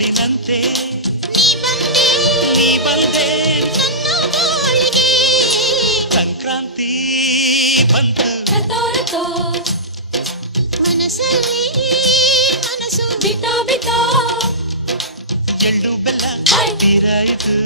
ಹಾಡಿನಂತೆ ನೀ ಬಂದೆ ನನ್ನ ಬಾಳಿಗೆ ಸಂಕ್ರಾಂತಿ ಬಂತು ಮನಸ್ಸಲ್ಲಿ ಮನಸ್ಸು ಬಿತಾ ಎಳ್ಳು ಬೆಲ್ಲ ತೀರಾಯಿತು